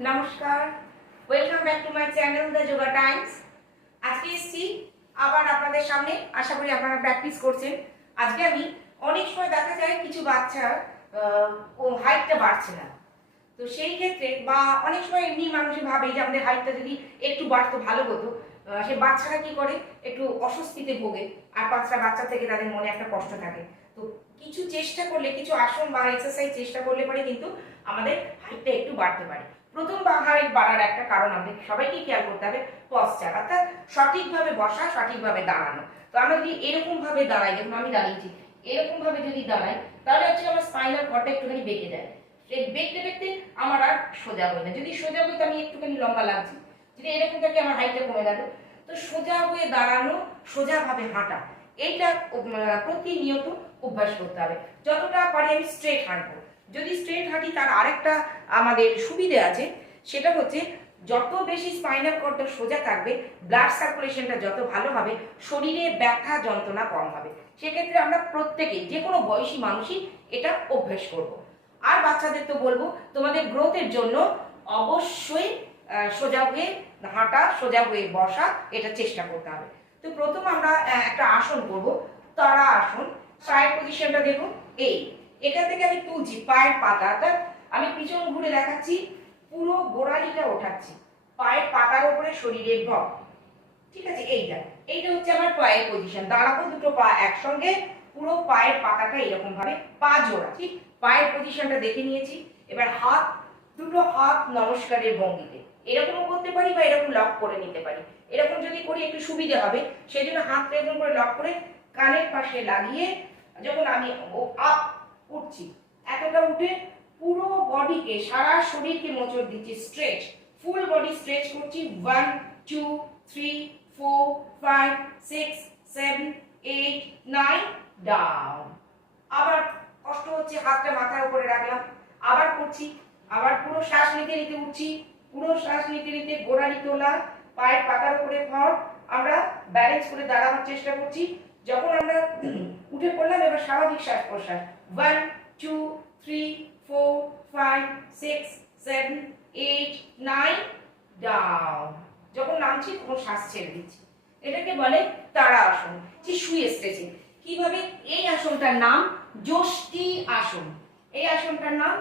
নমস্কার welcome back to my channel the yoga times আজকে এসেছি আবার আপনাদের সামনে আশা করি আপনারা প্র্যাকটিস করছেন। আজকে আমি অনেক সময় দেখা যায় কিছু বাচ্চার আহ, ও হাইটটা বাড়ছে না। তো সেই ক্ষেত্রে বা অনেক সময় এমনি মানুষই ভাবে যে আমাদের হাইটটা যদি একটু বাড়তো ভালো হতো সে বাচ্চারা কি করে? একটু অস্বস্তিতে ভোগে। আর বাচ্চা বাচ্চা থেকে তাদের মনে একটা কষ্ট থাকে। তো কিছু চেষ্টা করলে কিছু আসন বা এক্সারসাইজ চেষ্টা করলে পরে কিন্তু আমাদের হাইটটা একটু বাড়তে পারে। প্রথম হাইট বাড়ার একটা কারণ আমাদের সবাইকে খেয়াল করতে হবে পশ্চার অর্থাৎ সঠিকভাবে বসা, সঠিকভাবে দাঁড়ানো। তো আমরা যদি এরকম ভাবে দাঁড়াই, দেখুন আমি দাঁড়িয়েছি এরকম ভাবে যদি দাঁড়াই, তাহলে হচ্ছে আমার স্পাইনাল কর্ডটা একটুখানি বেঁকে যায়। সেই বেঁকতে বেঁকতে আমার আর সোজা হই না যদি সোজা হই তো আমি একটুখানি লম্বা লাগছি, যদি এরকম থাকে আমার হাইটটা কমে গেল। তো সোজা হয়ে দাঁড়ানো, সোজাভাবে হাঁটা, এইটা প্রতিনিয়ত অভ্যাস করতে হবে। যতটা পারি আমি স্ট্রেট হাঁটবো। যদি স্ট্রেট হাঁটি, তার আরেকটা আমাদের সুবিধে আছে, সেটা হচ্ছে যত বেশি স্পাইনাল কর্ডটা সোজা থাকবে ব্লাড সার্কুলেশনটা যত ভালো হবে, শরীরে ব্যথা যন্ত্রণা কম হবে। সেক্ষেত্রে আমরা প্রত্যেকে যে কোনো বয়সী মানুষই এটা অভ্যেস করব। আর বাচ্চাদের তো বলব, তোমাদের গ্রোথের জন্য অবশ্যই সোজা হয়ে হাঁটা, সোজা হয়ে বসা, এটা চেষ্টা করতে হবে। তো প্রথম আমরা একটা আসন করব। তারা আসন পায়ের পজিশনটা দেখুন, এই। এখান থেকে আমি তুলছি, পায়ের পাতা। অর্থাৎ আমি পিছন ঘুরে দেখাচ্ছি, পুরো গোড়ালিটা ওঠাচ্ছি, পায়ের পাতার উপরে শরীরের ভর। ঠিক আছে এইটা এইটা হচ্ছে আমার পায়ের পজিশন দাঁড়াবো দুটো পা একসঙ্গে, পুরো পায়ের পাতাটা এরকম ভাবে পা জোড়া। ঠিক, পায়ের পজিশনটা দেখে নিয়েছি। এবার হাত, দুটো হাত নমস্কারের ভঙ্গিতে। এরকমও করতে পারি বা এরকম লক করে নিতে পারি। এরকম যদি করি একটু সুবিধা হবে। সেই জন্য হাতটা এরকম করে লক করে কানের পাশে লাগিয়ে, যখন আমি আপ উঠছি এতটা উঠে পুরো বডিকে সারা শরীরকে মোচড় দিচ্ছি স্ট্রেচ ফুল বডি স্ট্রেচ করছি। One two three four five six seven eight nine down আবার কষ্ট হচ্ছে, হাতটা মাথার উপরে রাখলাম। আবার করছি, আবার পুরো শ্বাস নিতে নিতে উঠছি। পুরো শ্বাস নিতে নিতে গোড়ালি তোলা, পায়ের পাতার উপরে ভর। আমরা ব্যালেন্স করে দাঁড়ানোর চেষ্টা করছি। যখন আমরা উঠে পড়লাম, এবার স্বাভাবিক শ্বাস প্রশ্বাস। One two three four five six seven eight nine down যখন নামছি, তখন শ্বাস ছেড়ে দিচ্ছি। এটাকে বলে তারা আসন। যে শুয়ে স্ট্রেচিং কীভাবে এই আসনটার নাম? যষ্টি আসন। এই আসনটার নাম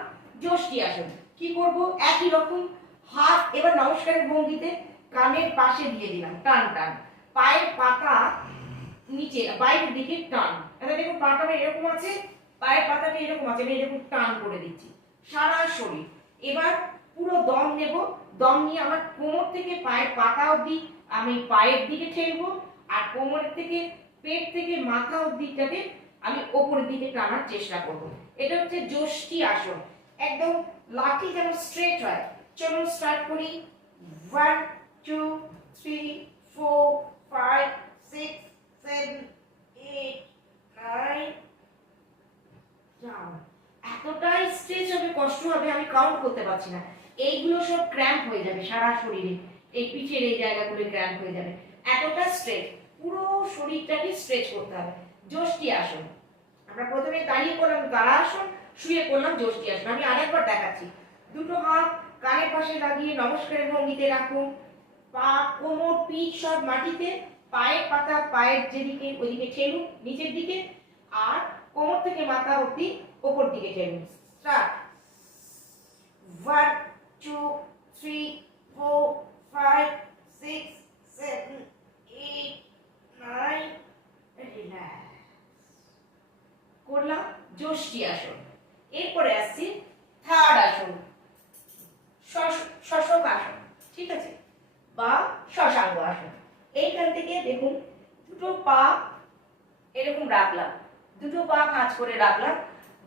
যষ্টি আসন। কি করব? একই রকম। হাত এবার নমস্কারের ভঙ্গিতে কানের পাশে দিয়ে দিলাম। টান টান। পায়ের পাতা নিচে বাইরের দিকে টান। এবার দেখুন পাটাটা এরকম আছে, পায়ের পাতাটা এরকম আছে, আমি এরকম টান করে দিচ্ছি। সারা শরীর। এবার পুরো দম নেব। দম নিয়ে আমার কোমর থেকে পায়ের পাতা অবধি আমি পায়ের দিকে ঠেলবো, আর কোমরের থেকে, পেট থেকে মাথা অবধিটাকে আমি ওপরের দিকে টানার চেষ্টা করব। এটা হচ্ছে যষ্টি আসন। একদম লাঠি যেন স্ট্রেট হয়। চলুন স্টার্ট করি। One two three four five six এতটাই স্ট্রেচ হবে, কষ্ট হবে, আমি কাউন্ট করতে পারছি না। এইগুলো সব ক্র্যাম্প হয়ে যাবে সারা শরীরে। এই পিঠের এই জায়গাগুলো ক্র্যাম্প হয়ে যাবে। এতটা স্ট্রেচ পুরো শরীরটাকে স্ট্রেচ করতে হবে। যষ্টি আসন। আমরা প্রথমে দাঁড়িয়ে করলাম দাঁড়া আসন, শুয়ে করলাম যষ্টি আসন। আমি আরেকবার দেখাচ্ছি। দুটো হাত কানের পাশে লাগিয়ে নমস্কারের ভঙ্গিতে রাখুন। পা, কোমর, পিঠ সব মাটিতে পায়ের পাতা, পায়ের যেদিকে ওইদিকে ঠেলুন নিচের দিকে, আর কোমর থেকে মাথা অব্দি ওপর দিকে ঠেলুন। Start one two three four five six seven eight nine relax করলাম যষ্টি আসন এরপরে আসছি থার্ড আসন শশ- শশক আসন ঠিক আছে বা শশাঙ্গ আসন এইখান থেকে দেখুন দুটো পা এরকম রাখলাম দুটো পা কাজ করে রাখলাম।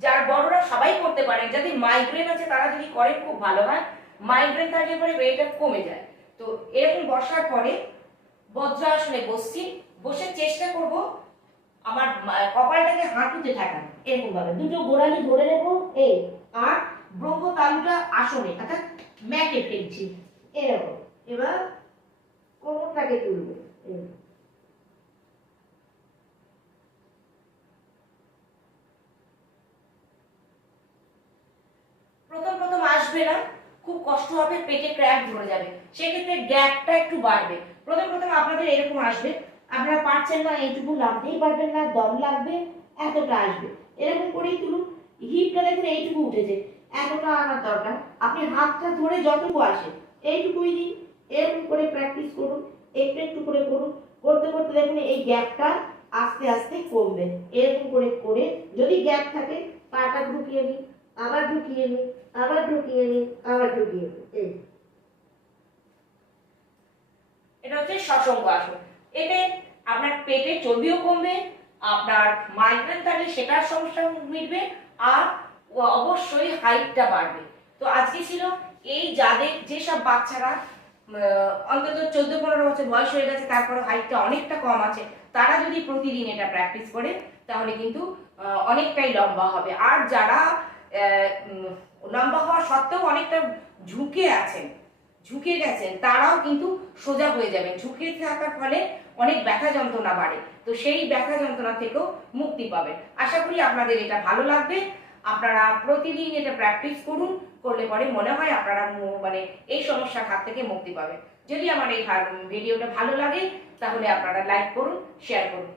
যার বড়রা সবাই করতে পারেন যাদের মাইগ্রেন আছে তারা যদি করেন খুব ভালো হয়। মাইগ্রেন থাকলে পরে ওয়েটটা কমে যায়। তো এরকম বসার পরে বজ্রাসনে বসছি, বসে চেষ্টা করব আমার কপালটাকে হাঁটুতে ঠাকানো এরকম ভাবে দুটো গোড়ালি ধরে নেব এই আর ব্রহ্ম তালুটা আসনে, অর্থাৎ ম্যাটে ফেলছি। এরকম। এবার কোমরটাকে তুলবো? এরকম। প্রথম প্রথম আসবে না খুব কষ্ট হবে পেটে ক্র্যাক ধরে যাবে। সেক্ষেত্রে গ্যাপটা একটু বাড়বে। প্রথম প্রথম আপনাদের এরকম আসবে। আপনারা পারছেন না এইটুকু লাগতেই পারবেন না, দম লাগবে, এতটা আসবে। এরকম করেই তুলুন। হিপটা দেখুন এইটুকু উঠেছে। এতটা আনার দরকার। আপনি হাতটা ধরে যতটুকু আসে, এইটুকুই দিন। এরকম করে প্র্যাকটিস করুন, একটু একটু করে করুন। করতে করতে দেখুন এই গ্যাপটা আস্তে আস্তে কমবে। এরকম করে করে যদি গ্যাপ থাকে, পাটা ঢুকিয়ে নিন আবার ঢুকিয়ে নিন আবার ঢুকিয়ে নিন আবার ঢুকিয়ে নিন এই। এটা হচ্ছে সসঙ্গ আসন। এতে আপনার পেটে চর্বিও কমবে, আপনার মাইগ্রেন থাকলে সেটার সমস্যা মিটবে, আর অবশ্যই হাইটটা বাড়বে। তো আজকে ছিল এই যাদের যেসব বাচ্চারা অন্তত চোদ্দ পনেরো বছর বয়স হয়ে গেছে তারপরে হাইটটা অনেকটা কম আছে, তারা যদি প্রতিদিন এটা প্র্যাকটিস করে, তাহলে কিন্তু অনেকটাই লম্বা হবে। আর যারা লম্বা হওয়া সত্ত্বেও অনেকটা ঝুঁকে আছেন, ঝুঁকে গেছেন, তারাও কিন্তু সোজা হয়ে যাবেন। ঝুঁকে থাকার ফলে অনেক ব্যথা যন্ত্রণা বাড়ে। তো সেই ব্যথা যন্ত্রণা থেকেও মুক্তি পাবেন। আশা করি আপনাদের এটা ভালো লাগবে। আপনারা প্রতিদিন এটা প্র্যাকটিস করুন, করলে পরে মনে হয় আপনারা মানে এই সমস্যার হাত থেকে মুক্তি পাবেন। যদি আমার এই ভিডিওটা ভালো লাগে, তাহলে আপনারা লাইক করুন শেয়ার করুন।